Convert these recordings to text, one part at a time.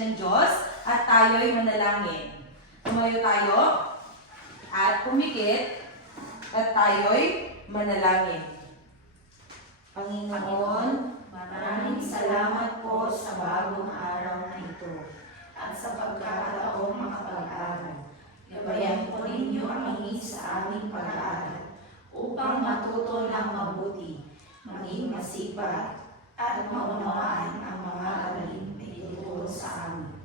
ng Diyos at tayo'y manalangin. Tumayo tayo at pumikit at tayo'y manalangin. Panginoon, maraming salamat po sa bagong araw na ito at sa pagkakataong makapag-aral. Gabayan po ninyo kami sa aming pag-aaral upang matuto ng mabuti, maging masipag at maunawaan ang mga aralin na ituturo sa amin.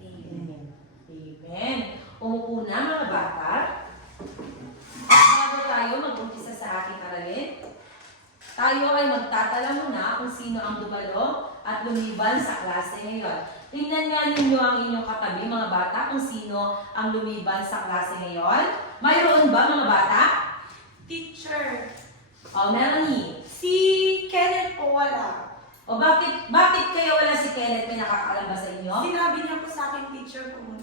Amen. Amen. Umupo na mga bata. At bago tayo mag-umpisa sa ating aralin, tayo ay magtatala muna kung sino ang dumalo at lumiban sa klase ngayon. Tingnan nga ninyo ang inyong katabi mga bata kung sino ang lumiban sa klase ngayon. Mayroon ba mga bata? Teacher, O, Melanie. si Kenneth po wala. O, bakit kayo wala si Kenneth? May nakakaalam ba sa inyo? Sinabi niya po sa akin, teacher, kung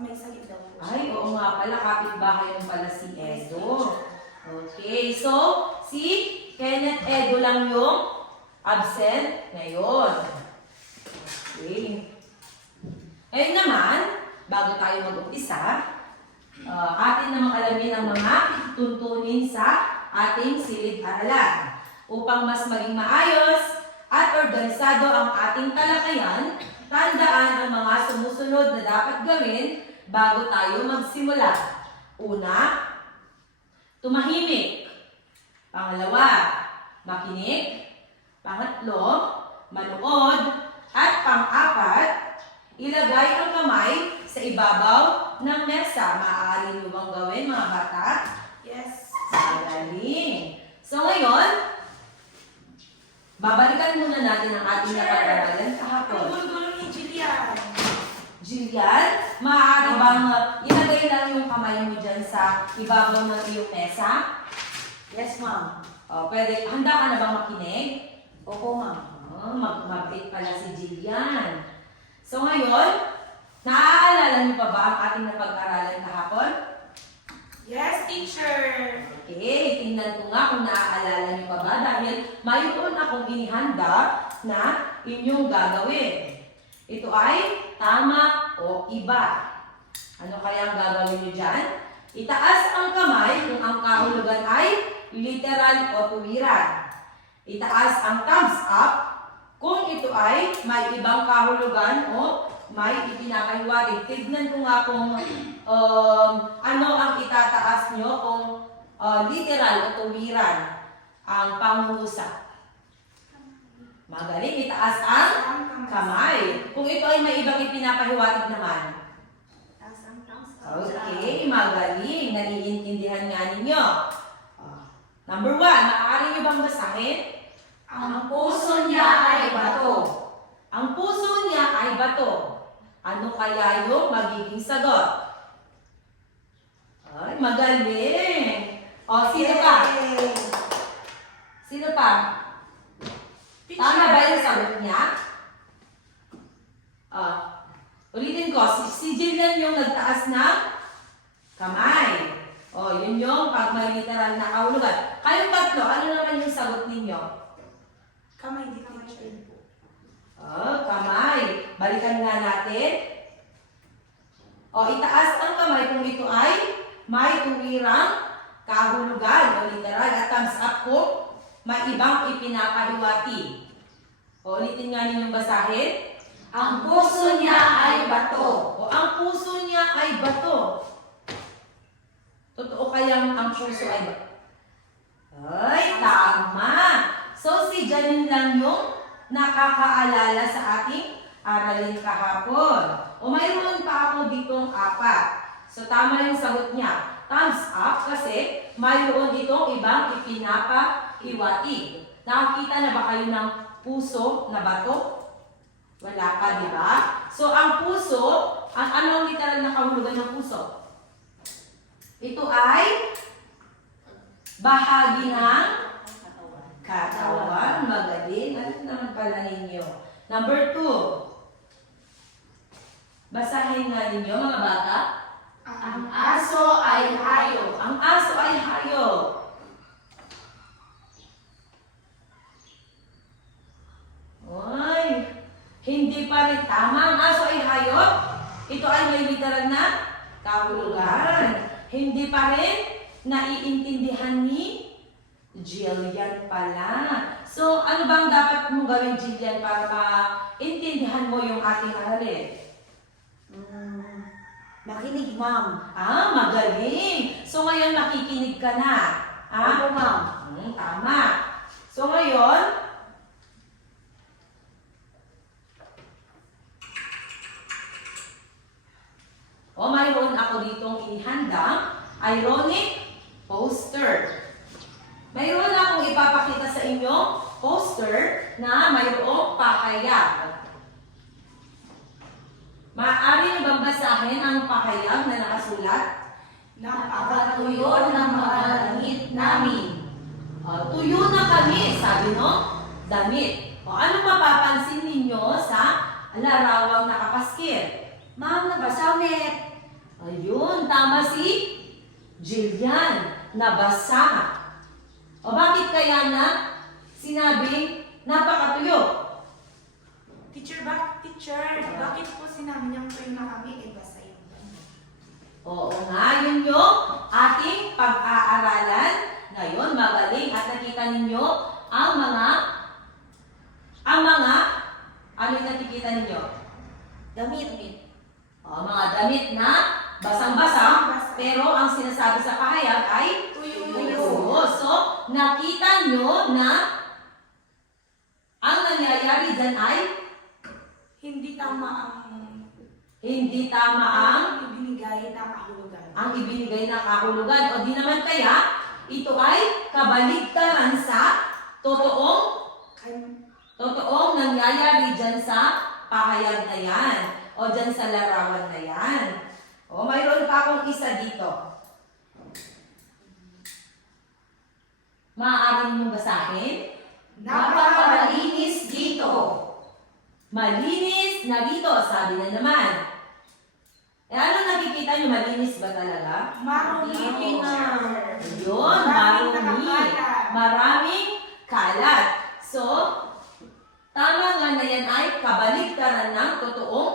may sakit daw po siya. Ay, oo nga pala. Kapitbahay mo pala si Edo. Okay, so, si Kenneth Edo lang yung absent ngayon. Okay. Ngayon naman, bago tayo mag-umpisa, atin namang alamin ang mga tuntunin sa ating silid-aralan. Upang mas maging maayos at organisado ang ating talakayan, tandaan ang mga sumusunod na dapat gawin bago tayo magsimula. Una, tumahimik. Pangalawa, makinig. Pangatlo, manood. At pang-apat, ilagay ang kamay sa ibabaw ng mesa. Maaari niyo bang gawin mga bata? Yes. Magaling. So ngayon, babalikan muna natin ang ating napag-aralan Ang kahapon. gulo-gulo ni Jillian. Jillian, maaari bang ilagay lang yung kamay mo dyan sa ibabaw ng iyong mesa? Yes, ma'am. O, pwede, handa ka na bang makinig? Opo, ma'am. Oh, mabait pala si Jillian. So ngayon, naaalala niyo pa ba ang ating napag-aralan kahapon? Yes, teacher. Okay, tingnan ko nga kung naaalala niyo pa ba dahil mayroon akong inihanda na inyong gagawin. Ito ay tama o iba. Ano kaya ang gagawin niyo dyan? Itaas ang kamay kung ang kahulugan ay literal o tuwiran. Itaas ang thumbs up kung ito ay may ibang kahulugan o may ipinapahiwatig. Tignan ko nga kung ano ang itataas nyo kung literal o tuwiran ang pangungusap. Magaling, itaas ang kamay. Kung ito ay may ibang ipinapahiwatig naman. Okay, magaling. Naiintindihan nga ninyo. Number 1, maaari nyo bang basahin? Ang puso niya ay bato. Ang puso niya ay bato. Ano kaya yung magiging sagot? Ay, magaling. O, sino pa? Sino pa? Teacher. Tama ba yung sagot niya? Ulitin ko, si Jillian yung nagtaas ng kamay. O, yun yung pag may literal na kahulugan. Kayong tatlo, ano naman yung sagot ninyo? Kamay, di teacher. Kamay. Balikan nga natin. O, itaas ang kamay kung ito ay may tuwirang kahulugan o literal at thumbs up kung may ibang ipinapahiwati. O, ulitin nga ninyong basahin. Ang puso niya ay bato. O, ang puso niya ay bato. Totoo kayang ang puso ay bato? Ay, tama. So, si Janine lang yung nakakaalala sa ating aralin kahapon. O mayroon pa ako ditong 4. So, tama yung sagot niya. Thumbs up kasi mayroon itong ibang ipinapahiwatig. Nakakita na ba kayo ng puso na bato? Wala pa, di ba? So, ang puso, anong literal na kahulugan ng puso? Ito ay bahagi ng katawan. Magaling. Ano naman pala ninyo? Number 2. Basahin nga ninyo, mga bata. Ang aso ay hayop. Ang aso ay hayop. Ay, hindi pa rin tama. Ang aso ay hayop. Ito ay may literal na kahulugan. Hindi pa rin naiintindihan ni Jillian pala. So, ano bang dapat mong gawin, Jillian, para maintindihan mo yung ating aralin? Makinig, ma'am. Magaling. So, ngayon makikinig ka na. Opo, ma'am. Tama. So, ngayon, mayroon ako ditong inihandang ironic poster. Mayroon akong ipapakita sa inyo poster na mayroong pahayag. Maaari niyo bang basahin ang pahayag na nakasulat? Napakatuyo ng mga langit namin. Tuyo na kami, sabi no? Damit. Ano mapapansin ninyo sa larawang nakapaskil? Ma'am, nabasa ulit. Ayun, tama si Jillian, nabasa. Bakit kaya na sinabing napakatuyo? Teacher, bakit po sinabi niyang tuyo na kami? Basta yun. Oo nga, yun yung ating pag-aaralan. Ngayon, magaling at nakita ninyo ang mga, ano yung nakikita ninyo? Damit. Mga damit na basang-basa, pero ang sinasabi sa pahayag ay tuyo. So, nakita nyo na ang nangyayari dyan ay Hindi tama ang ibinigay na kahulugan. ang ibinigay na kahulugan. O di naman kaya, ito ay kabaligtaran sa totoong nangyayari dyan sa pahayag na yan. O dyan sa larawan na yan. O mayroon pa akong isa dito. Maaari ninyong basahin? Napakalinis dito. Malinis na dito, sabi na naman. Ano nakikita nyo? Malinis ba talaga? Marumi na. Yun, marumi. Maraming kalat. So, tama nga na yan ay kabaligtaran ng totoong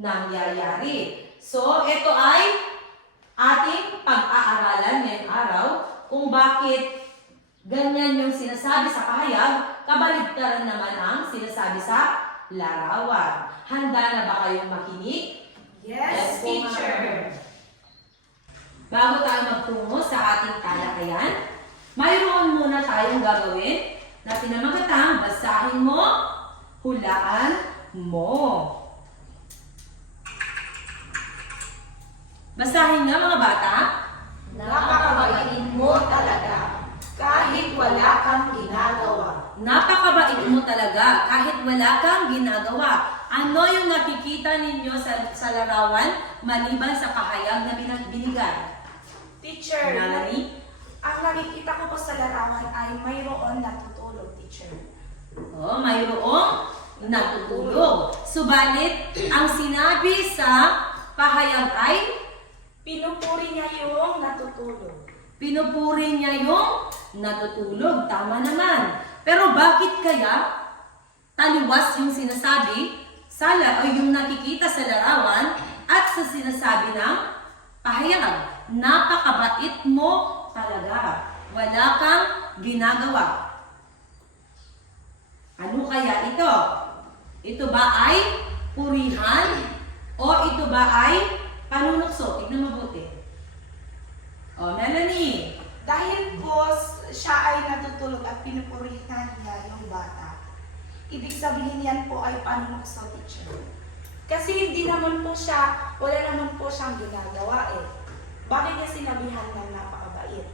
nangyayari. So, ito ay ating pag-aaralan ngayong araw kung bakit ganyan yung sinasabi sa pahayag, kabaligtaran naman ang sinasabi sa larawan. Handa na ba kayong makinig? Yes, po, teacher. Bago tayo magtungo sa ating talakayan, mayroon muna tayong gagawin na pinamagatang basahin mo, hulaan mo. Basahin nga mga bata. Napakabait mo talaga. Kahit wala kang ginagawa. Napakabait mo talaga kahit wala kang ginagawa. Ano yung nakikita ninyo sa larawan maliban sa pahayag na binigay? Teacher, Nani? ang nakikita ko po sa larawan ay mayroon natutulog, teacher. Mayroong natutulog. Subalit, ang sinabi sa pahayag ay Pinupuri niya yung natutulog. pinupuri niya yung natutulog. Tama naman. Pero bakit kaya taliwas yung sinasabi o yung nakikita sa larawan at sa sinasabi ng pahayag? Napakabait mo talaga. Wala kang ginagawa. Ano kaya ito? Ito ba ay purihan o ito ba ay panunukso? Tignan mabuti. Melanie. Dahil po siya ay natutulog at pinupurihan niya yung bata, ibig sabihin yan po ay panunukso, teacher. Kasi hindi naman po siya, wala naman po siyang ginagawa eh. Bakit niya sinabihan ng napakabait?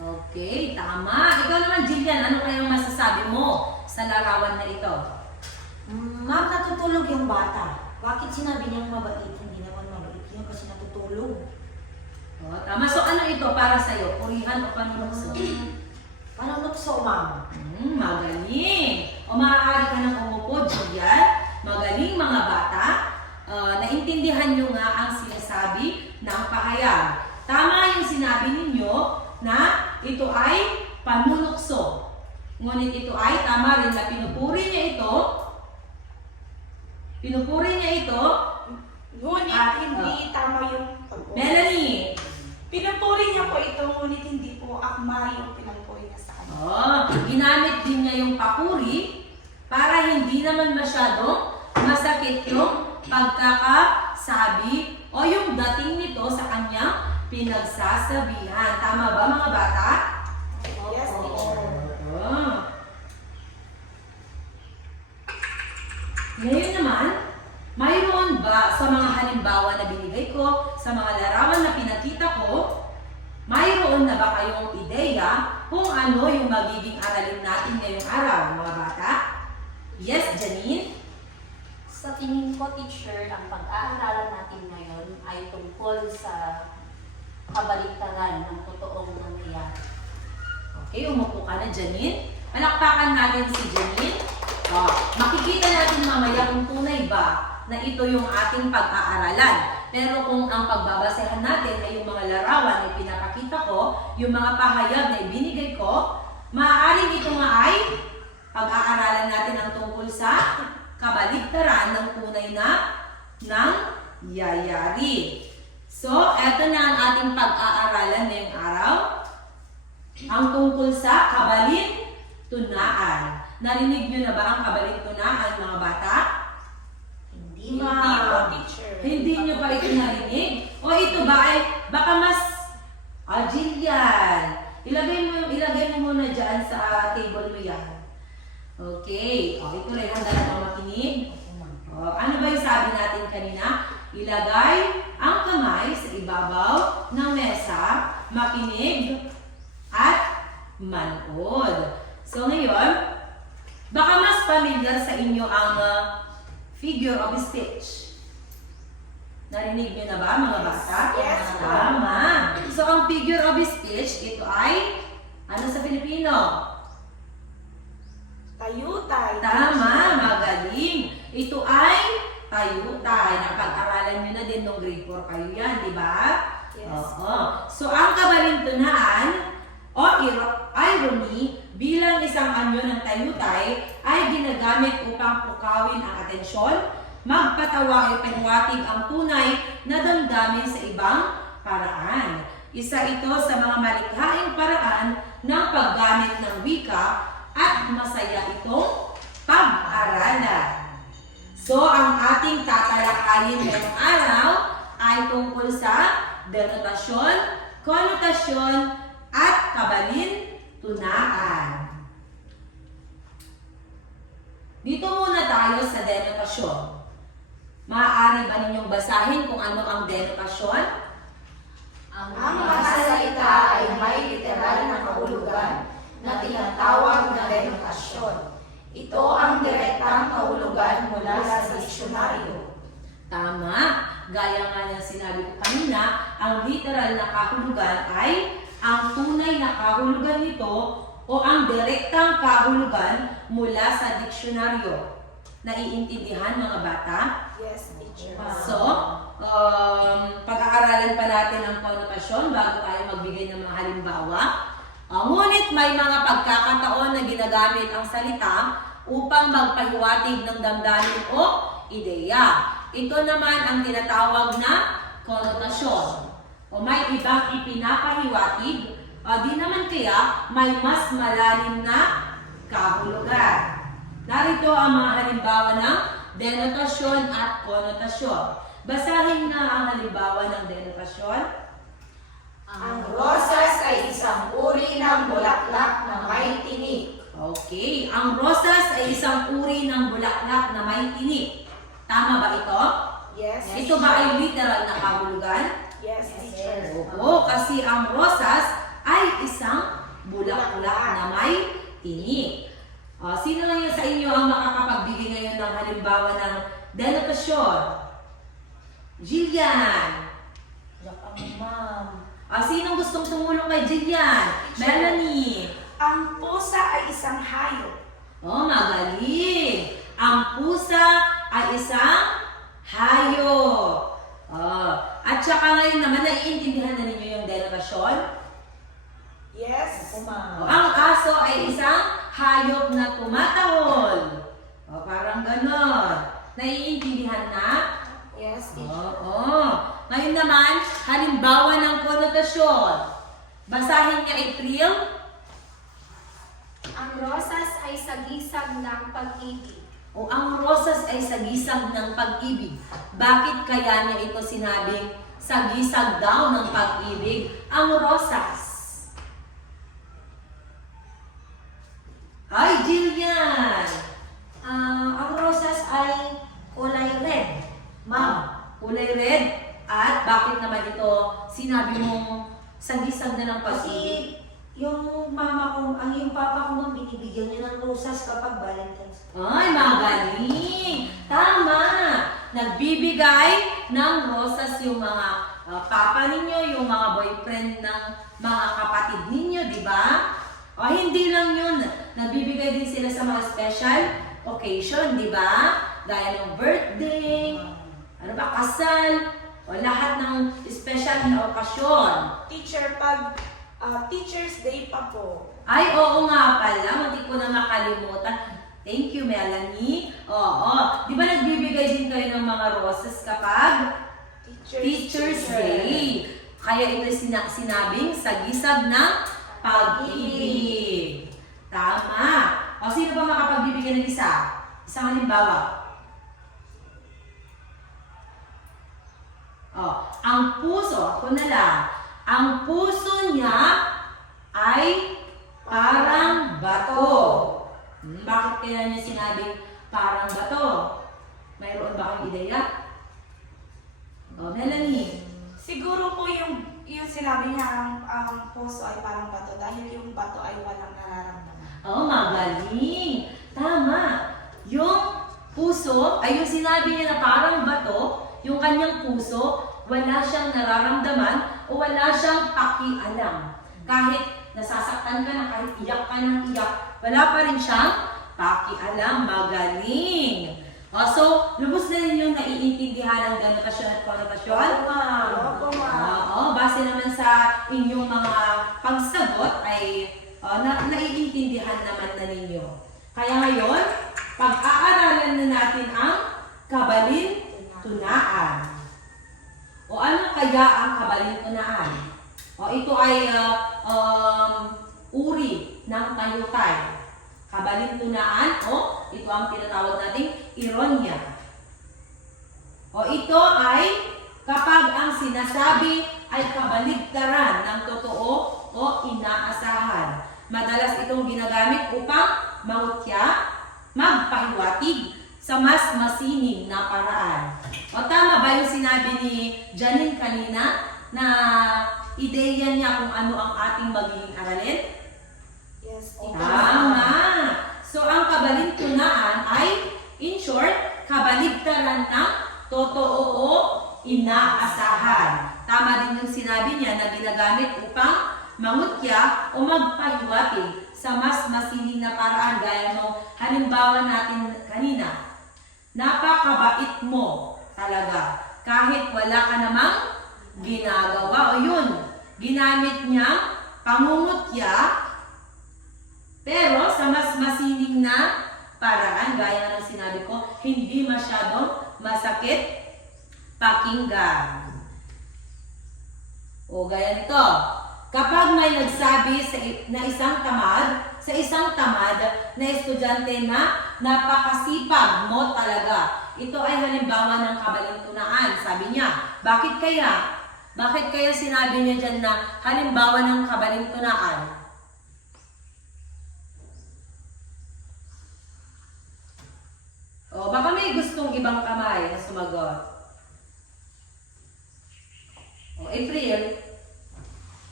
Okay, tama. Ikaw naman, Jillian, ano kayang masasabi mo sa larawan na ito? Ma'am, natutulog yung bata. Bakit sinabi niyang mabait? Hindi naman mabait yun kasi natutulog. Tama. So, ano ito para sa'yo? Purihan o panunukso? Panunukso, ma'am. Magaling. Maaari ka nang umupo, Jillian. Magaling mga bata. Naintindihan nyo nga ang sinasabi ng pahayag. Tama yung sinabi ninyo na ito ay panunukso. Ngunit ito ay tama rin na pinupuri niya ito Ngunit hindi tama yung pagpuri. Melanie. Pinupuri niya po ito, ngunit hindi po akma yung pinagpuri niya sa kanya. Ginamit din niya yung papuri para hindi naman masyadong masakit yung pagkakasabi o yung dating nito sa kanyang pinagsasabihan. Tama ba mga bata? Yes, teacher. Ngayon naman, mayroon ba sa mga halimbawa na binigay ko, sa mga larawan na pinakita ko, mayroon na ba kayong ideya kung ano yung magiging aralin natin ngayong araw, mga bata? Yes, Janine? Sa tingin ko, teacher, ang pag-aaralan natin ngayon ay tungkol sa kabaliktaran ng totoong nangyayari. Okay, umupo ka na, Janine. Palakpakan natin si Janine. Makikita natin mamaya kung tunay ba na ito yung ating pag-aaralan. Pero kung ang pagbabasehan natin ay yung mga larawan na pinapakita ko, yung mga pahayag na ibinigay ko, maaaring ito nga ay pag-aaralan natin ang tungkol sa kabaligtaran ng tunay na nangyayari. So, eto na ang ating pag-aaralan ngayong araw. Ang tungkol sa kabalintunaan. Narinig nyo na ba ang kabalintunaan, mga bata? Hindi Hindi ma. po, teacher. Hindi nyo pa ito narinig? O ito ba ay baka mas Jillian, ilagay mo muna dyan sa table mo yan. Okay. Ito rin, handa na pang makinig. Ano ba yung sabi natin kanina? Ilagay ang kamay sa ibabaw ng mesa, makinig, at manood. So ngayon, baka mas familiar sa inyo ang figure of speech. Narinig nyo na ba, mga bata? Yes, po. Tama. So ang figure of speech, ito ay, ano sa Filipino? Tayutay. Tama, magaling. Ito ay tayutay. Napag-aralan nyo na din nung grade 4 kayo yan, di ba? Yes. Oo. So, ang kabalintunaan o irony bilang isang anyo ng tayutay ay ginagamit upang pukawin ang atensyon, magpatawa o ipahiwatig ang tunay na damdamin sa ibang paraan. Isa ito sa mga malikhaing paraan ng paggamit ng wika at masaya itong pag-aralan. So, ang ating tatalakayin ngayong araw ay tungkol sa denotasyon, konotasyon, at kabalintunaan. Dito muna tayo sa denotasyon. Maaari ba ninyong basahin kung ano ang denotasyon? Ang mga salita ay may literal na kahulugan na tinatawag na denotasyon. Ito ang direktang kahulugan mula sa diksyonaryo. Tama. Gaya nga ng sinabi ko kanina, ang literal na kahulugan ay ang tunay na kahulugan nito o ang direktang kahulugan mula sa diksyonaryo. Naiintindihan, mga bata? Yes, teacher. So, pag-aaralan pa natin ang konotasyon bago tayo magbigay ng mga halimbawa. Ngunit may mga pagkakataon na ginagamit ang salita upang magpahiwatig ng damdamin o ideya. Ito naman ang tinatawag na konotasyon. O may ibang ipinapahiwatig, o di naman kaya may mas malalim na kahulugan. Narito ang mga halimbawa ng denotasyon at konotasyon. Basahin na ang halimbawa ng denotasyon. Ang rosas ay isang uri ng bulaklak na may tinik. Okay, ang rosas ay isang uri ng bulaklak na may tinik. Tama ba ito? Yes. Ito ba ay literal na kahulugan? Yes, teacher. Oo, kasi ang rosas ay isang bulaklak na may tinik. Sino ngayon sa inyo ang makakapagbigay ngayon ng halimbawa ng denotasyon? Jillian. Ma'am. Sinong gustong tumulong kay Jillian? Melanie. Ang pusa ay isang hayop. Magaling. Ang pusa ay isang hayop. At saka ngayon naman, naiintindihan na ninyo yung denotasyon? Yes. Ang aso ay isang hayop na tumatahol. Parang ganon. Naiintindihan na? Yes, teacher. naman, halimbawa ng konotasyon. Basahin niya, April. Ang rosas ay sagisag ng pag-ibig. O ang rosas ay sagisag ng pag-ibig. Bakit kaya niya ito sinabing sagisag daw ng pag-ibig ang rosas? Ay, Jillian! Ang rosas ay kulay red. Ma'am. Kulay red. At bakit naman ito sinabi mong sagisag na ng pag-ibig? Kasi yung mama ko, yung papa ko ma'am, binibigyan niya ng rosas kapag Valentine's. Ay, magaling! Tama! Nagbibigay ng rosas yung mga papa ninyo, yung mga boyfriend ng mga kapatid ninyo, di ba? O hindi lang yun, nagbibigay din sila sa mga special occasion, di ba? Gaya ng birthday, ano ba, kasal, o lahat ng special na okasyon. Teacher, pag Teacher's Day pa po. Ay, oo nga pala. Hindi ko na makalimutan. Thank you, Melanie. Oo. Di ba nagbibigay din kayo ng mga roses kapag Teacher's Day? Kaya ito sinabing sagisag ng pag-ibig. Tama. O, sino pa makapagbibigay ng isa? Isang halimbawa. O, ang puso, ako na lang. Ang puso niya ay parang bato. Bakit kaya niya sinabing parang bato? Mayroon ba kang ideya? O, Melanie. Siguro po yung sinabi niya ang puso ay parang bato dahil yung bato ay walang nararamdaman. Oh, magaling. Tama. Yung puso, ay yung sinabi niya na parang bato, yung kanyang puso, wala siyang nararamdaman o wala siyang pakialam. Kahit nasasaktan ka na, kahit iyak ka ng iyak, wala pa rin siyang pakialam. Magaling. So, lubos na rin yung naiintindihan ng denotasyon at konotasyon? Opo, ma'am. Oo, base naman sa inyong mga pagsagot ay naiintindihan naman na ninyo. Kaya ngayon, pag-aaralan na natin ang kabalintunaan. O ano kaya ang kabalintunaan? O ito ay uri ng tayutay. Kabalintunaan o ito ang tinatawag nating ironya. O ito ay kapag ang sinasabi ay kabaligtaran ng totoo o inaasahan. Madalas itong ginagamit upang mangutya, magpahiwatig sa mas masining na paraan. O tama ba yung sinabi ni Janine kanina na ideya niya kung ano ang ating magiging aralin? Yes, Tama! So ang kabalintunaan ay, in short, kabaligtaran ng totoo o inaasahan. Tama din yung sinabi niya na ginagamit upang mangutya o magpahiwatig sa mas masining na paraan gaya ng halimbawa natin kanina. Napakabait mo talaga. Kahit wala ka namang ginagawa. O yun, ginamit niya pangungutya pero sa mas masining na paraan, gaya ng sinabi ko, hindi masyadong masakit pakinggan. O gaya nito, kapag may nagsabi na sa isang tamad na estudyante na napakasipag mo talaga, ito ay halimbawa ng kabalintunaan. Sabi niya, bakit kaya? Bakit kaya sinabi niya dyan na halimbawa ng kabalintunaan? O, baka may gustong ibang kamay na sumagot. O, April,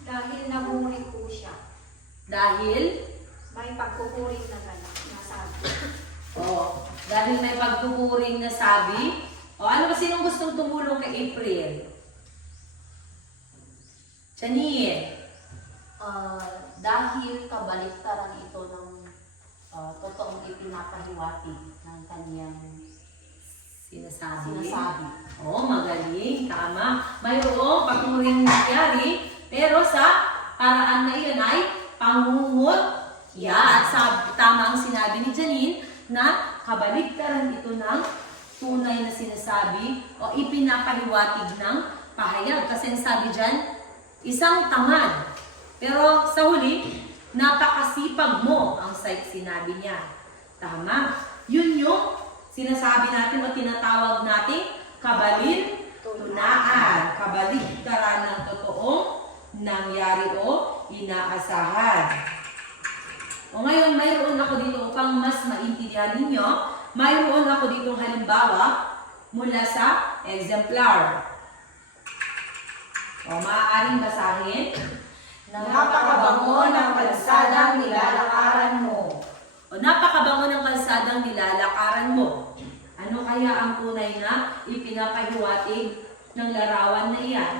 Dahil naburi po siya. dahil, May pagkukuring na gano'n, nasabi. dahil may pagtuturing na sabi, ano ba sinong gustong tumulong kay April? Janine. Dahil kabaliktaran ito ng totoong ipinapahiwatig ng kanyang Sinasabi. sinasabi. Magaling. Tama. Mayroong paturing nangyari, pero sa paraan na iyon ay pangungutya. At tama ang sinabi ni Janine na kabaligtaran ito ng tunay na sinasabi o ipinapahiwatig ng pahayag. Kasi ang sabi dyan, isang tamad. Pero sa huli, napakasipag mo ang sinabi niya. Tama. Yun yung sinasabi natin o tinatawag natin kabalintunaan. Kabaligtaran ng totoong nangyari o inaasahan. O ngayon, mayroon ako dito upang mas maintindihan ninyo. Mayroon ako dito halimbawa mula sa exemplar. O maaaring basahin. Napakabango ng kalsadang nilalakaran mo. O napakabango ng kalsadang nilalakaran mo. Ano kaya ang tunay na ipinapahiwatig ng larawan na iyan?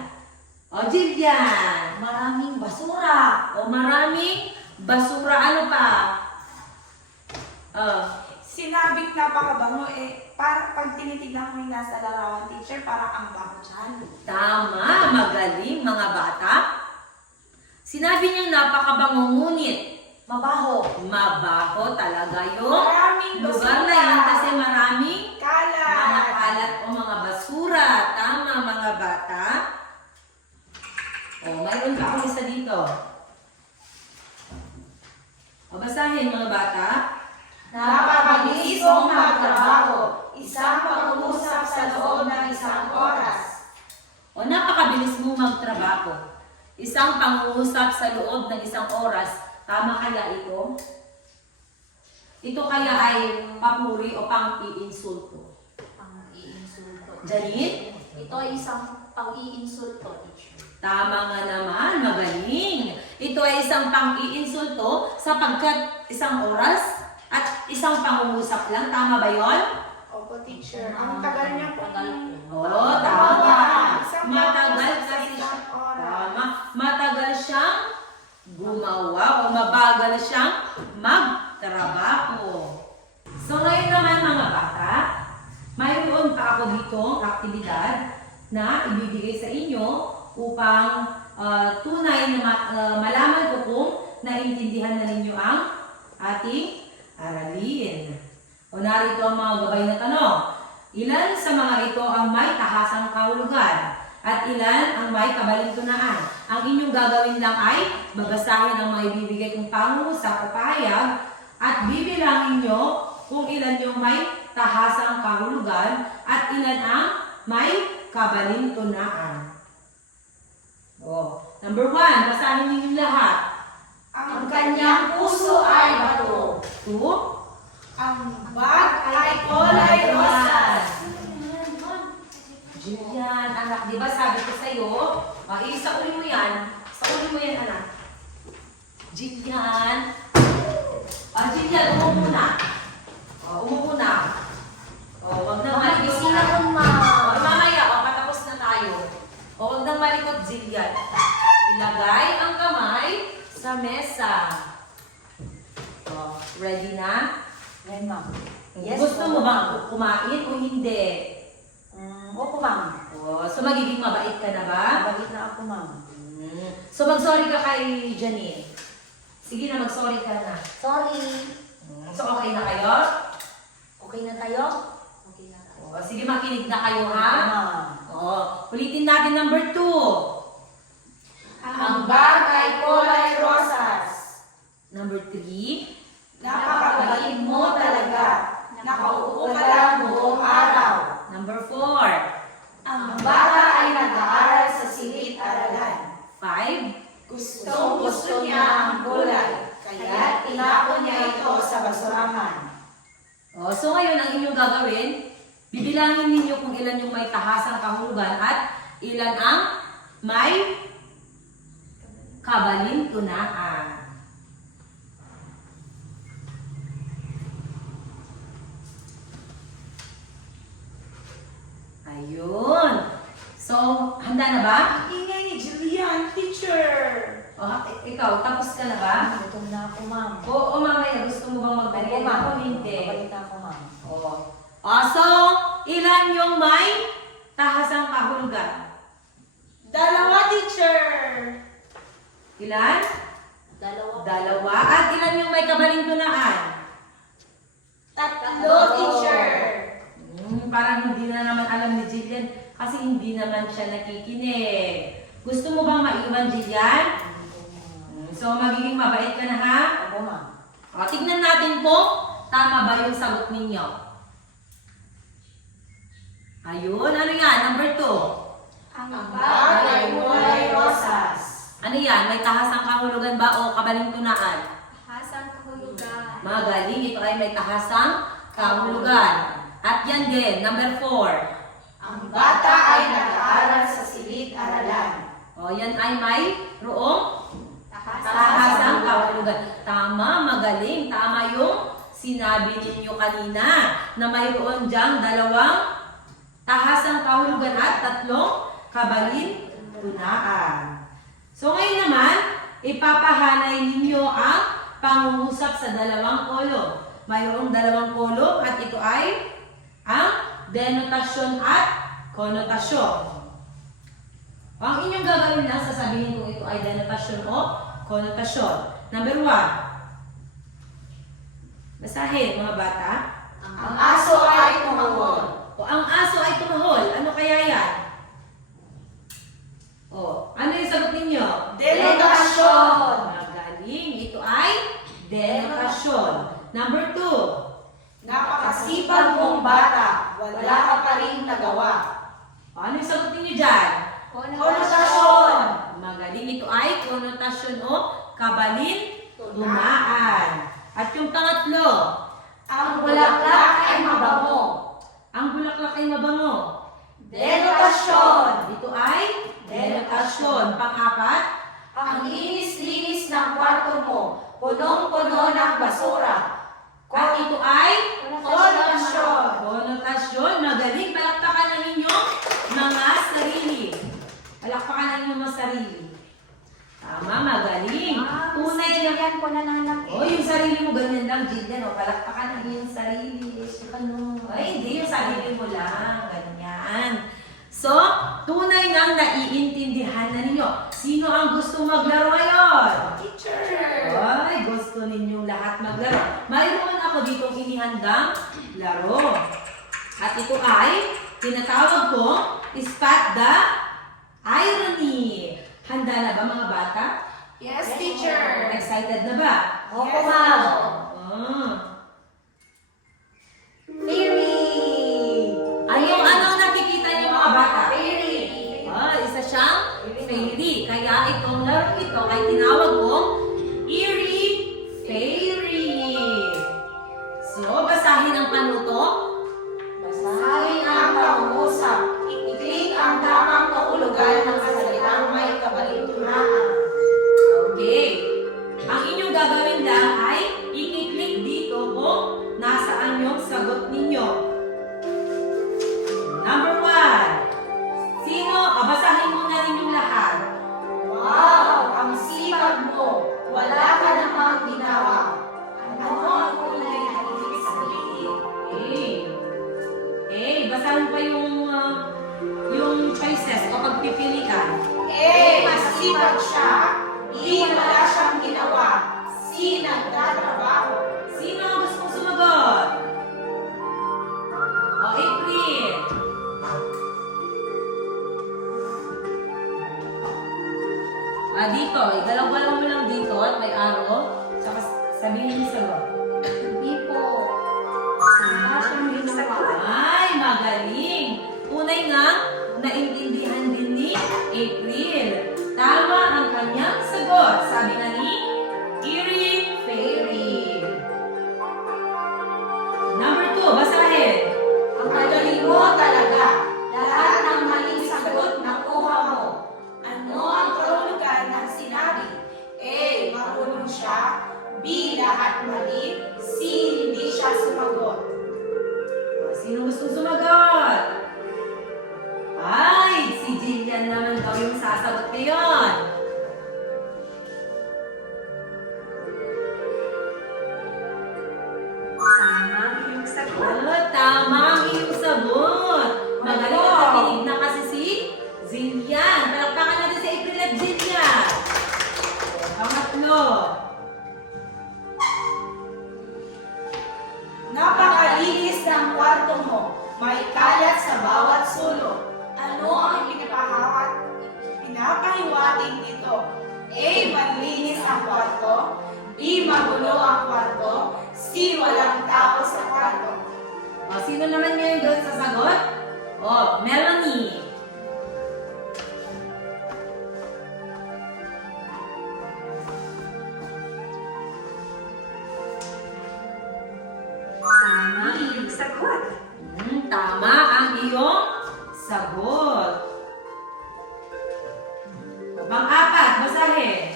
O Jillian! Maraming basura. O maraming basura. Ano pa? Sinabing napakabango para pag tinitignan ko yung nasa larawan, teacher, parang ang bango dyan. Tama, magaling mga bata. Sinabi niyang napakabango, ngunit Mabaho. mabaho talaga yung Maraming lugar na basura. yun kasi maraming mga Kalat. kalat o mga basura. Tama mga bata. O, mayroon pa akong isa dito. O, basahin mga bata. Napakabilis mong magtrabaho. Isang pag-uusap sa loob ng isang oras. O, napakabilis mo magtrabaho. Isang pang-uusap sa loob ng isang oras. Tama kaya ito? Ito kaya ay papuri o pang-iinsulto? Pang-iinsulto. Janine? Ito ay isang pang-iinsulto, teacher. Tama nga naman, magaling. Ito ay isang pang-iinsulto sapagkat isang oras at isang pangungusap lang. Tama ba yon? Opo, teacher. Ang tagal niya po. Oo, tama. Isang Matagal oras sa kasi siya. isang oras. Tama. Matagal siyang gumawa o mabagal siyang magtrabaho. So ngayon naman mga bata, mayroon pa ako dito aktibidad na ibibigay sa inyo upang tunay na malaman ko kung naintindihan na ninyo ang ating aralin. O narito ang mga gabay na tanong. Ilan sa mga ito ang may tahasang kahulugan? At ilan ang may kabalintunaan? Ang inyong gagawin lang ay babasahin ang mga ibibigay kong pangungusap o pahayag at bibilangin nyo kung ilan yung may tahasang kahulugan at ilan ang may kabalintunaan. Oh, number 1, basahin ninyo lahat. Ang kanyang puso ay bato. 2, Ang bag ay kulay rosas. Julian, anak, di ba sabi ko sa'yo, isauli mo yan. Sauli mo yan, anak. Julian. Julian, umupo na. Umupo na. Wag na malikot. Bisina ko, Mamaya, patapos na tayo. Wag na malikot, Julian. Ilagay ang kamay sa mesa. Ready na? Yan, ma'am. Gusto mo bang kumain o hindi? Opo, ma'am. So magiging mabait ka na ba? Mabait na ako, ma'am. So mag-sorry ka kay Janine. Sige na, mag-sorry ka na. Sorry. So okay na kayo? Okay na tayo? Okay na tayo. Sige, makinig na kayo ha? Ma'am. Ulitin natin number 2. Ang bag ay kulay rosas. Number 3. Napakabait mo talaga. Nakaupo ka lang buong araw. Number 4. Ang Ang bata ay nag-aaral sa silid-aralan. 5. Gustong-gusto niya ang kulay, kaya tinapon niya ito sa basurahan. So ngayon, ang inyong gagawin, bibilangin ninyo kung ilan yung may tahasang kahulugan at ilan ang may kabalintunaan. Ayun. So, handa na ba? ingay ni Julian, teacher. Ikaw, tapos ka na ba? Gutom na ako, ma'am. Oo, mamaya. Gusto mo bang Opo, magpalito ma'am. o hindi? Mabait na ako, ma'am. Oo. So, ilan yung may tahasang kahulugan? 2, teacher. Ilan? Dalawa. At ilan yung may kabalintunaan? 3, teacher. Parang hindi na naman alam ni Jillian dyan kasi hindi naman siya nakikinig. Gusto mo bang maiwan, Jillian? So, magiging mabait ka na, ha? Opo, ma'am. O, tignan natin kung tama ba yung sagot ninyo. Ayun, ano yan? Number 2. Ang Ang bag ay kulay rosas. Ano yan? May tahasang kahulugan ba o kabalintunaan? Hasang kahulugan. Magaling, ito ay may tahasang kahulugan. At yan din, number 4. Ang bata ay nag-aaral sa silid-aralan. O, yan ay may roong tahasang kahulugan. Tama, magaling. Tama yung sinabi ninyo kanina na mayroon diyang 2 tahasang kahulugan at 3 kabalintunaan. So ngayon naman, ipapahanay ninyo ang pangungusap sa 2 kolom. Mayroong 2 kolom at ito ay ang denotasyon at konotasyon. Ang inyong gagawin lang, sasabihin kung ito ay denotasyon o konotasyon. Number 1. Basahin, mga bata. Ang aso ay tumahol. O, ang aso ay tumahol. Ano kaya yan? O, ano yung sagot ninyo? Denotasyon. Magaling. Ito ay denotasyon. Number 2. Napakasipag mong bata, wala ka pa rin nagawa. O, ano yung sagot ninyo dyan? Konotasyon. Magaling. Ito ay konotasyon o kabalintunaan. At yung pangatlo, Ang bulaklak ay mabango. ang bulaklak ay mabango. Denotasyon. Ito ay denotasyon. Pang-apat, Ang linis-linis ng kwarto mo, punong-puno ng basura. at ito ay Konotasyon. konotasyon. Magaling. Palakpakan ng inyong mga sarili. Palakpakan ng inyong mga sarili. Tama, magaling. Tunay na yan po nananakit. Oh, yung sarili mo ganyan lang, Jillian. O, palakpakan ng iyong sarili. Ano? Ay, hindi. Yung sarili mo lang. Ganyan. So, tunay nang naiintindihan na ninyo. Sino ang gusto maglaro ngayon? Teacher. Ay, gusto ninyong lahat maglaro. Mayroon ako ditong inihandang laro. At ito ay, tinatawag ko, Spot the Irony. Handa na ba mga bata? Yes, teacher. Excited na ba? Opo, ma'am. Ah. Theory. Ayun, anong nakikita niyo mga bata? Theory. Isa siyang fairy. Kaya itong laro ito ay tinawag kong Eerie Fairy. So, basahin ang panuto. Basahin ang pangungusap. I-click ang tamang kahulugan ng salitang may kabalintunaan. Okay. Ang inyong gagawin lang ay i-click dito kung nasaan yung sagot ninyo. Number 1. Sino? Basahin muna ninyong lahat. Wow! Ang sipag mo! Wala ka namang ginawa. Ano ang kulay na ibig sabihin? Basahin pa yung choices kapag pipili ka. Masipag siya. B. Wala siyang ginawa. C. Nagtatrabaho. Sino ang gusto mong sumagot? O, April. Dito. Igalaw-galaw mo lang dito at may arrow. Saka sabihin yung sagot. Hindi po. Wala siyang ginawa. Ay, magaling. Tunay nga, naintindihan din ni April. Tama ang kanyang sagot. Sabi nga ni Eerie Fairy. Number 2, basahin. Ang magaling mo talaga. Lahat ng maling sagot nakuha mo. Ano ang kahulugan ng sinabi? A. Marunong siya. B. Lahat mali. C. Hindi siya sumagot. Sino gusto sumagot? Ay, si Jillian naman daw yung sasagot ngayon. Tama yung sagot. Tama ang iyong sagot. Magaling na nakinig na kasi si Jillian. Palakpakan natin si April at Jillian. Pangatlo. Napakalinis ng kwarto mo. May kalat sa bawat sulok. Ano ang kwarto? Si walang tao sa kwarto. O, sino naman ngayon doon sa sagot? O, Melanie. Tama yung sagot. Tama ang iyong sagot. Pang-apat, basahin.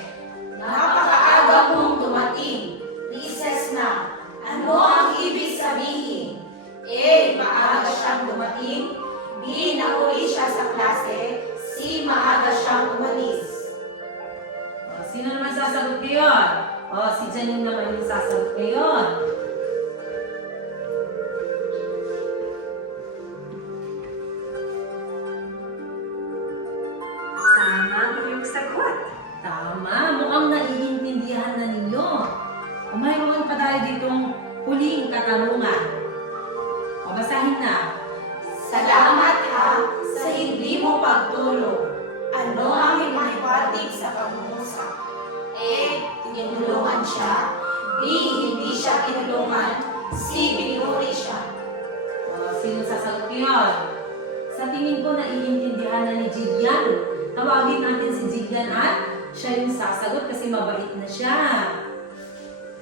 Napakaaga mong dumating. Recess na. Ano ang ibig sabihin? A. Maaga siyang dumating. B. Nauli siya sa klase. C. Maaga siyang umalis. O, sino naman sasagot ngayon? O, si Janine naman yung sasagot ngayon. Tama yung sagot. Tama, mukhang naiintindihan na ninyo. O, mayroon pa tayo ditong huling katanungan. O, basahin na. Salamat ha sa hindi mo pagtulong. Ano ang ipahiwatig sa pangungusap? A. Tinulungan siya. B. Hindi siya tinulungan. C. Pinuri siya. O, sino sasagot ngayon? Sa tingin ko, naiintindihan na ni Jillian. Tawagin natin si Jillian at siya yung sasagot kasi mabait na siya.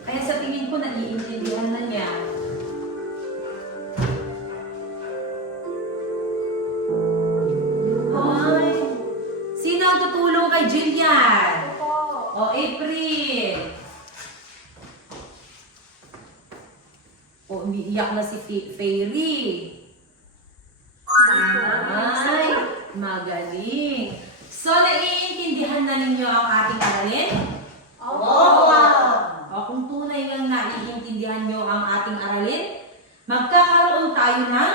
Kaya sa tingin ko, naiintindihan na niya. Ay, sino ang tutulong kay Jillian? O, April. O, umiiyak na si Fairy. Ay, magaling. So, naiintindihan na ninyo ang ating aralin? Opo! O, kung tunay ngang naiintindihan nyo ang ating aralin, magkakaroon tayo ng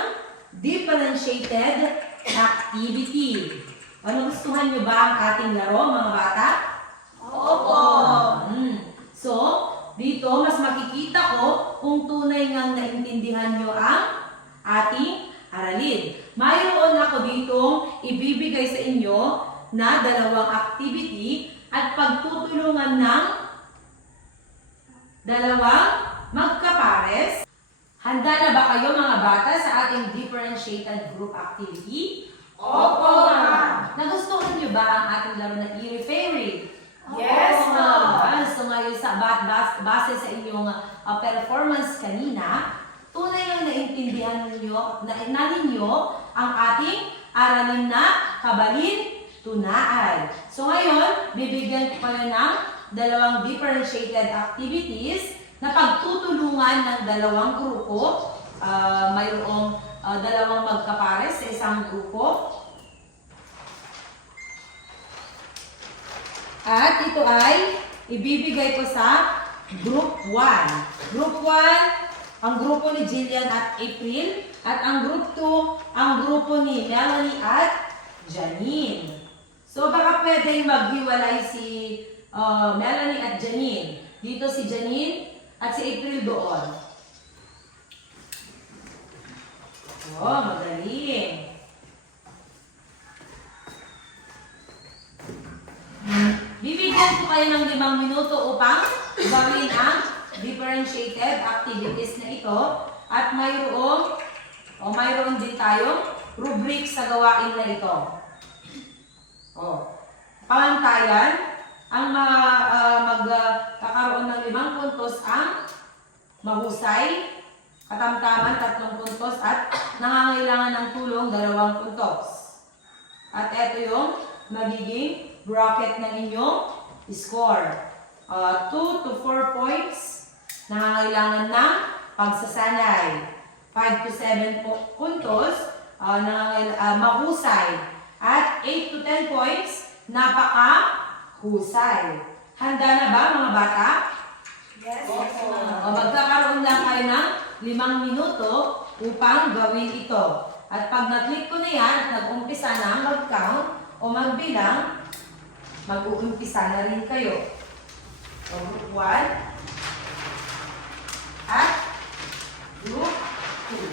differentiated activity. O, nagustuhan nyo ba ang ating laro, mga bata? Opo! So, dito, mas makikita ko kung tunay ngang naintindihan nyo ang ating aralin. Mayroon ako ditong ibibigay sa inyo na dalawang activity at pagtutulungan ng dalawang magkapares. Handa na ba kayo mga bata sa ating differentiated group activity? Opo, ma'am. Nagustuhan nyo ba ang ating laro na Eerie Fairy? Yes, ma'am. So ngayon sa base sa inyong performance kanina, tunay nang naintindihan ninyo ang ating aralin na kabalin-tunaan. So ngayon, bibigyan ko kayo ng dalawang differentiated activities na pagtutulungan ng dalawang grupo. Mayroong dalawang magkapares sa isang grupo. At ito ay ibibigay ko sa Group 1. Group 1, ang grupo ni Jillian at April. At ang Group 2, ang grupo ni Melanie at Janine. So baka pwedeng maghiwalay si Melanie at Janine. Dito si Janine at si April doon. Oh, magaling. Bibigyan ko kayo ng 5 minuto upang gawin ang differentiated activities na ito. At mayroon din tayong rubric sa gawain na ito. Pamantayan, ang magkakaroon ng 5 puntos ang mahusay, katamtaman 3 puntos, at nangangailangan ng tulong 2 puntos. At ito yung magiging bracket ng inyong score. 2 to 4 points, nangangailangan ng pagsasanay. 5 to 7 puntos, mahusay. At 8 to 10 points, napakahusay. Handa na ba mga bata? Yes, Magkakaroon lang kayo ng 5 minuto upang gawin ito. At pag na-click ko na yan at nag-umpisa na mag-count o magbilang, mag-uumpisa na rin kayo. Group 1 at Group 2.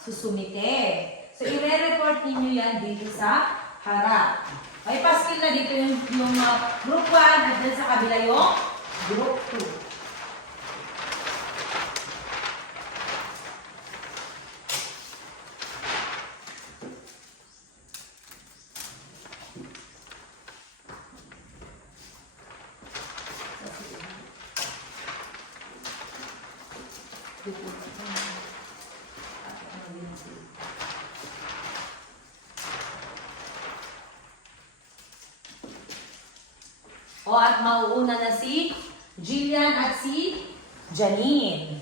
susumite. So, i-report ninyo yan dito sa harap. May paskil na dito yung group 1 at dyan sa kabila yung group 2. O, at mauuna na si Jillian at si Janine.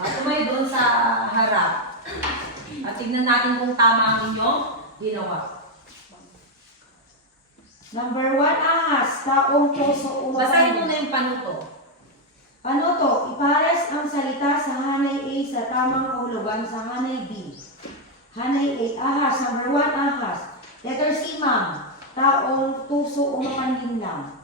Tumayo doon sa harap. At tignan natin kung tama ang inyong ginawa. Number 1, ahas, taong puso Basahin mo umapanig. na yung panuto. Panuto, ipares ang salita sa hanay A sa tamang kahulugan sa hanay B. Hanay A, ahas. Number 1, ahas. Letter C, ma'am. Taong puso umapanig lang.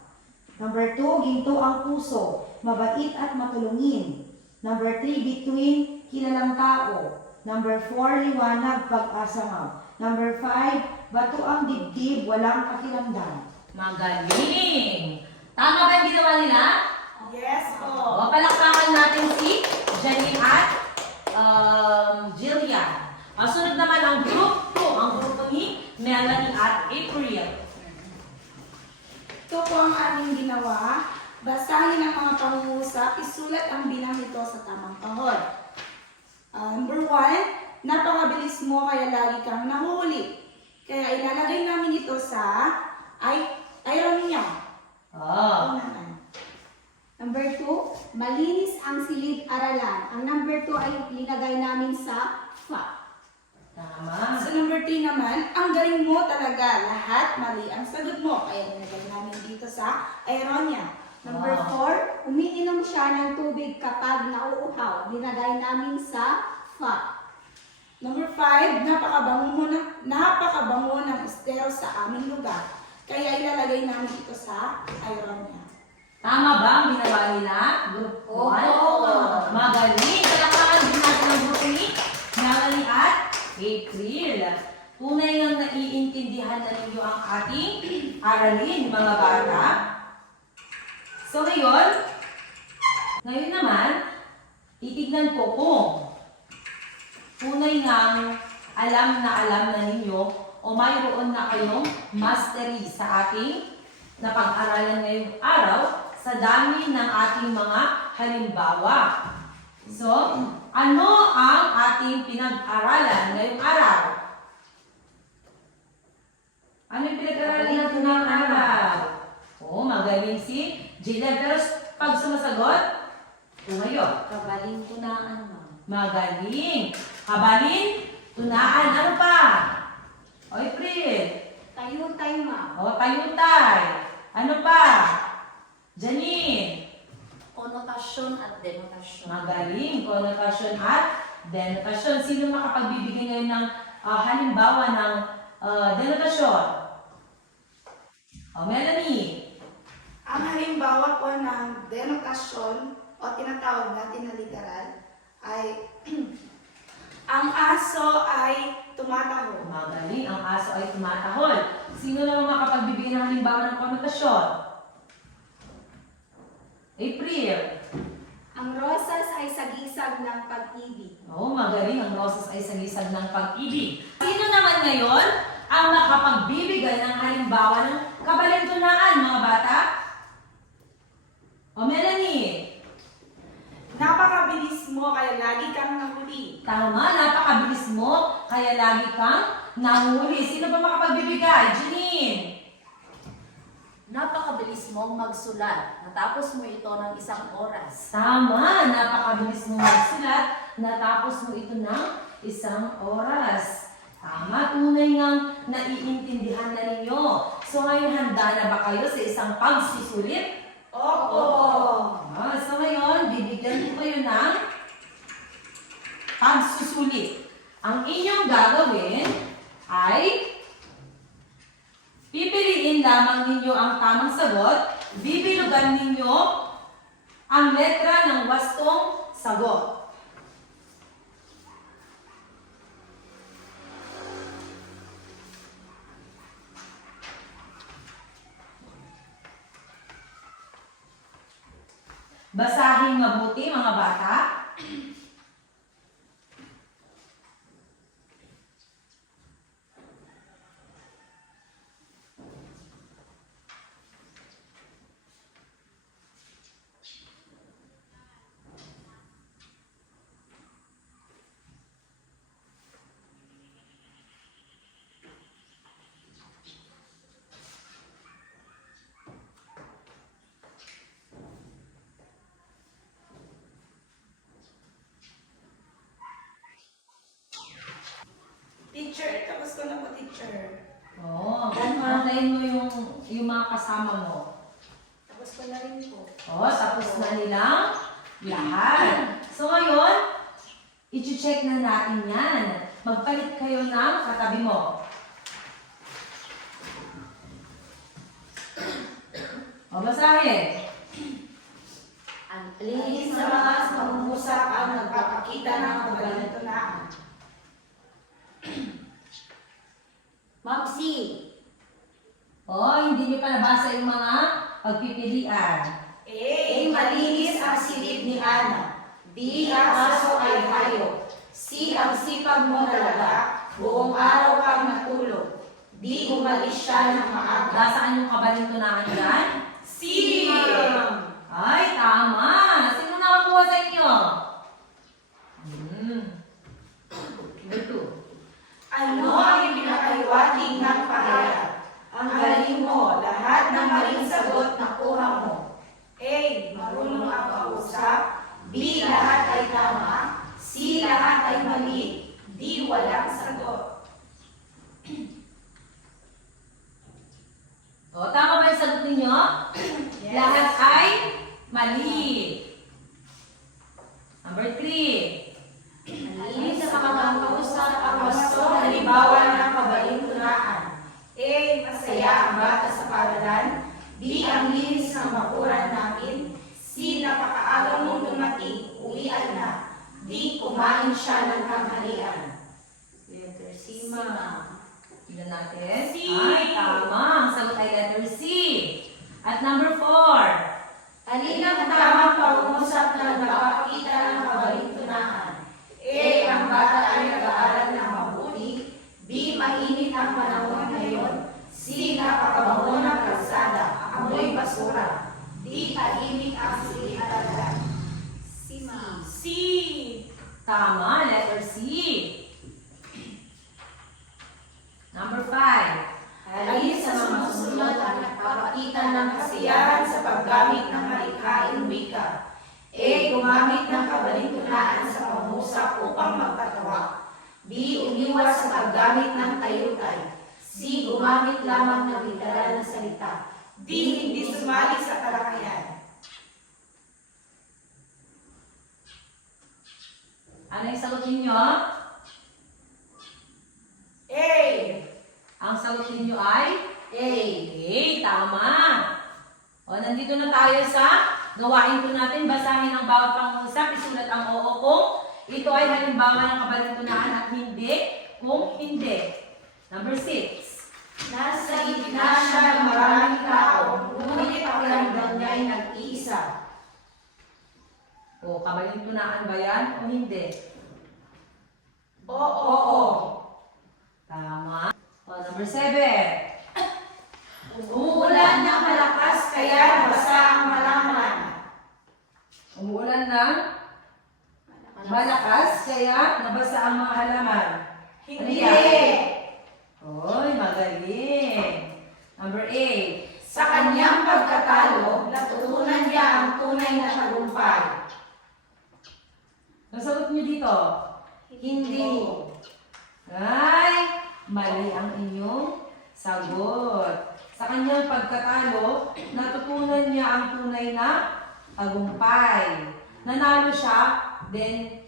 Number 2, ginto ang puso, mabait at matulungin. Number 3, between, kilalang tao. Number 4, liwanag, pag-asa. Number 5, bato ang dibdib, walang pakiramdam. Magaling! Tama ba yung ginawa nila? Yes po. O, palakpakan natin si Janine at Jillian. Ang sunod naman ang group 2, ang grupo ni Melanie at April. Ito po ang aming ginawa. Basahin ang mga pangungusap, isulat ang bilang nito sa tamang kahon. Number 1, napakabilis mo kaya lagi kang nahuli. Kaya ilalagay namin ito sa ironia. Oh. Number 2, malinis ang silid-aralan. Ang number 2 ay linagay namin sa fa. Tama. Sa number 3 naman, ang galing mo talaga. Lahat mali ang sagot mo. Kaya nilagay namin dito sa ironia. Number 4, umiinom siya ng tubig kapag nauuhaw. Linagay namin sa fa. Number 5, napakabango ng estero sa aming lugar. Kaya ilalagay namin ito sa ironia. Tama ba ang ginawa nila? Group 1? Opo. Magaling! Palakpakan din natin ang grupo ni Melanie at April. Tunay ngang naiintindihan na ninyo ang ating aralin, mga bata. So ngayon naman, titignan ko kung tunay ngang alam na ninyo o mayroon na kayong mastery sa ating napag-aralan ngayong araw sa dami ng ating mga halimbawa. So, ano ang ating pinag-aralan ngayong araw? Ano yung pinag-aralan natin ngayong araw? Oo, magaling si Jillian. Pero pag sumasagot, tumayo. Kabaling tunaan, ma'am. Magaling. Kabalin, tunaan. Ano pa? O, April. Tayo, ma'am. O, tayutay. Ano pa? Janine. Konotasyon at denotasyon. Magaling. Konotasyon at denotasyon. Sino makapagbibigay ngayon ng halimbawa ng denotasyon? O, Melanie. Ang halimbawa po ng denotasyon o tinatawag natin na literal ay ang aso ay tumataho. Magaling. Ang aso ay tumatahol. Sino naman makapagbibigay ng halimbawa ng konotasyon? April. Ang rosas ay sagisag ng pag-ibig. Oo, magaling. Ang rosas ay sagisag ng pag-ibig. Sino naman ngayon ang makapagbibigay ng halimbawa ng kabalintunaan, mga bata? O, Melanie. Napakabilis mo kaya lagi kang nahuli. Tama, napakabilis mo, kaya lagi kang nahuli. Sino ba makapagbibigay? Janine. Napakabilis mong magsulat. Natapos mo ito ng 1 oras. Tama, napakabilis mo magsulat. Natapos mo ito ng 1 oras. Tama, tunay ngang naiintindihan na ninyo. So ngayon, handa na ba kayo sa isang pagsusulit? Opo. So ngayon, bibigyan ko kayo ng pagsusulit. Ang inyong gagawin ay pipiliin lamang ninyo ang tamang sagot, bibilugan ninyo ang letra ng wastong sagot. Basahin mabuti mga bata. Teacher, tapos ko na po, teacher. Oo, antayin mo yung mga kasama mo. Tapos ko na rin po. Oo, tapos na nilang lahat. So ngayon, i-check na natin yan. Magpalit kayo ng katabi mo. O, basahin. Ang linis sa mga pangungusap ang nagpapakita ng kabalintunaan. Mamsi, Hindi niyo pa nabasa yung mga pagpipilian. malinis ang silid ni Ana. B, ang aso ay hayop. C, ang sipag mo talaga. Buong araw kang natulog. D, umalis siya ng maaga. Nasaan yung kabalintunaan dyan? Si! Ay, tama! Sino nakakuha sa inyo? Number 2. Ano ang ipinakahiwatig ng pahayag? Ang galing mo, lahat ng maling sagot nakuha mo. A, marunong ang kausap. B, lahat ay tama. C, lahat ay mali. D, walang sagot. O, tama ba yung sagot ninyo? Lahat ay mali. Number 3. Malinis sa mga kausap ang wasto halimbawa ng kabalintunaan. A, masaya ang bata sa paaralan. B, ang linis ng bakuran namin. C, napakaaga mong dumating, uwian na. D, kumain siya ng tanghalian. Letter C, ma'am. Tignan natin. C. Ay, tama. Ang sagot ay letter C. At number 4. Alin ang tamang pangungusap na nagpapakita ng kabalintunaan? A, ang bata ay nag-aaral ng mabuti. B, mainit ang panahon ngayon. C, napakabago ng kalsada, amoy basura. D, tahimik ang silid-aralan. C, ma'am. C! Tama, letter C. Number 5. Alin sa mga susunod ang nagpapakita ng kasiyahan sa paggamit ng malikhaing wika? A, gumamit ng kabalintunaan sa pangusap upang magpatawa. B, umiwas sa paggamit ng tayutay. C, gumamit lamang ng literal na salita. D, hindi sumali sa talakayan. Ano yung sagot ninyo? A! Ang sagot ninyo ay A, tama. O, nandito na tayo sa gawain ko natin. Basahin ang bawat pangungusap. Isulat ang oo kung ito ay halimbawa ng kabalintunaan at hindi kung hindi. Number 6. nasa gitna siya ng maraming tao, ngunit pakiramdam niya ay nag-iisa. O, kabalintunaan ba yan o hindi? Oo. Tama. O, number 7. Umuulan ng malakas kaya nabasa ang halaman. Umuulan ng malakas kaya nabasa ang mga halaman. Hindi! Oy, magaling. Number 8. Sa kanyang pagkatalo, natutunan niya ang tunay na tagumpay. Nasagot niyo dito? Hindi. Ay, mali ang inyong sagot. Sa kanyang pagkatalo, natutunan niya ang tunay na tagumpay. Nanalo siya, then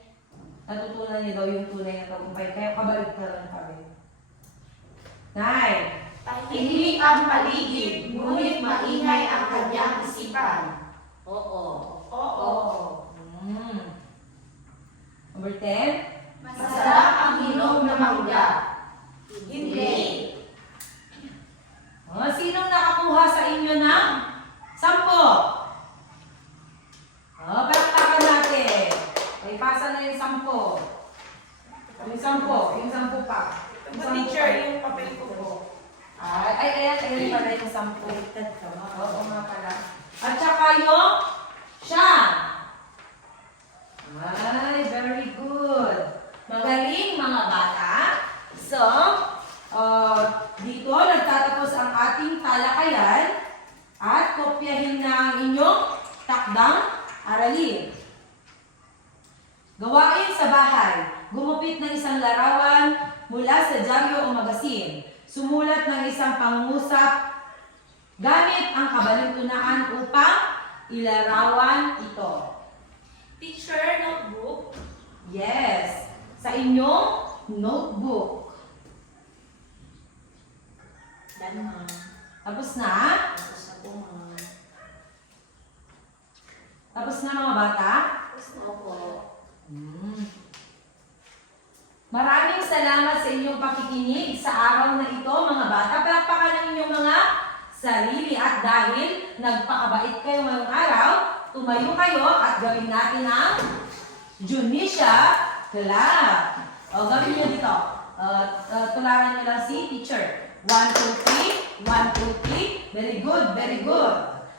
natutunan niya daw yung tunay na tagumpay. Kaya kabaligtaran pa rin. 9. Tahimik ang paligid, ngunit maingay ang kanyang isipan. Oo! Number 10. Masarap ang hinog na mangga. Hindi! Sinong nakakuha sa inyo ng 10? may 10 pa. May 10 Teacher, pa. yung papel ko po. Ayan pala yung 10. Oo nga pala. At saka yung siya. Ay, very good. Magaling mga bata. So, dito nagtatapos ang ating talakayan at kopyahin na ang inyong takdang aralin. Gawain sa bahay. Gumupit ng isang larawan mula sa dyaryo o magasin. Sumulat ng isang pangungusap gamit ang kabalintunaan upang ilarawan ito. Teacher, notebook. Yes, sa inyong notebook. Tapos na? Tapos na mga bata? Opo. Maraming salamat sa inyong pakikinig sa araw na ito mga bata. Palakpakan ng inyong mga sarili at dahil nagpakabait kayo ngayong araw, tumayo kayo at gawin natin ang Junisha Club. O, gawin nyo dito. Tularan nyo lang si teacher. 1, 2, 3. 1, 2, 3. Very good, very good.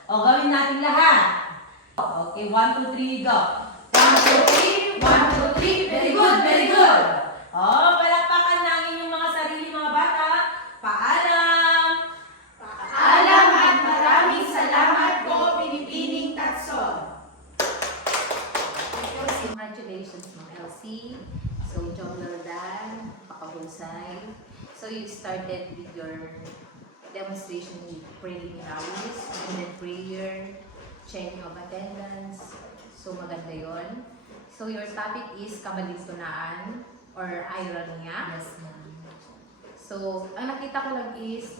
O, gawin natin lahat. Okay, 1, 2, 3, go. 1, 2, 3. 1, 2, 3. Very good, very good. O, palakpakan na ang inyong mga sarili mga bata. Paalam! Paalam at maraming salamat po, Pinipining Tatson. Congratulations, Ma'am Elsie. So, job well done. Pakabonsay. So, you started with your demonstration with preliminaries, and then prayer, checking of attendance. So, maganda yon. So, your topic is kabalintunaan or irony. Yes, ma'am. So, ang nakita ko lang is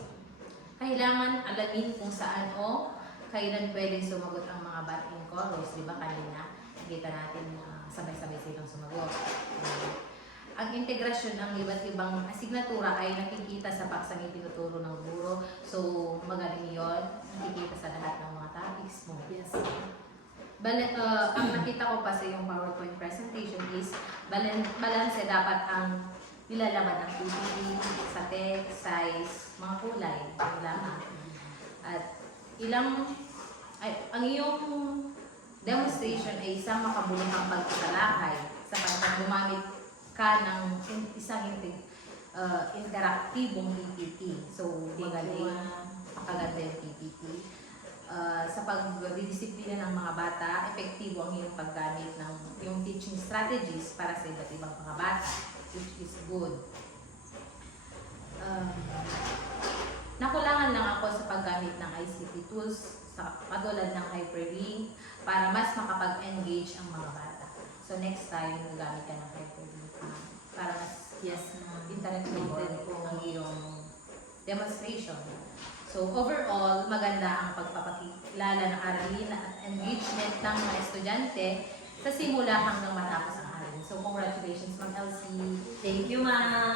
kailangan alamin kung saan o kailan pwedeng sumagot ang mga batting chorus. Di ba kanina? Nakita natin na sabay-sabay silang sumagot. Ang integrasyon ng iba't ibang asignatura ay nakikita sa paksang itinuturo ng guro. So, magaling yun. Nakikita sa lahat ng mga topics mo. Yes. Ang nakita ko pa sa yung PowerPoint presentation is balance dapat ang nilalaman ng PPT, sa text, size, mga kulay, yung lamang. At ang iyong demonstration ay isang makabuluhang pagkakalakay sapagkat gumamit ka ng isang interaktibong PPT. So, magaling, maganda yung PPT. Sa pagdidisiplina ng mga bata, epektibo ang iyong paggamit ng yung teaching strategies para sa iba't ibang mga bata, which is good. Nakulangan lang ako sa paggamit ng ICT tools sa katulad ng hyperlink para mas makapag-engage ang mga bata. So next time, gagamit ka ng hyperlink para mas interactive po ang iyong demonstration. So overall, maganda ang pagpapakilala ng aralin at engagement ng mga estudyante sa simula hanggang matapos ang aralin. So congratulations, Ma'am Elsie. Thank you, ma'am.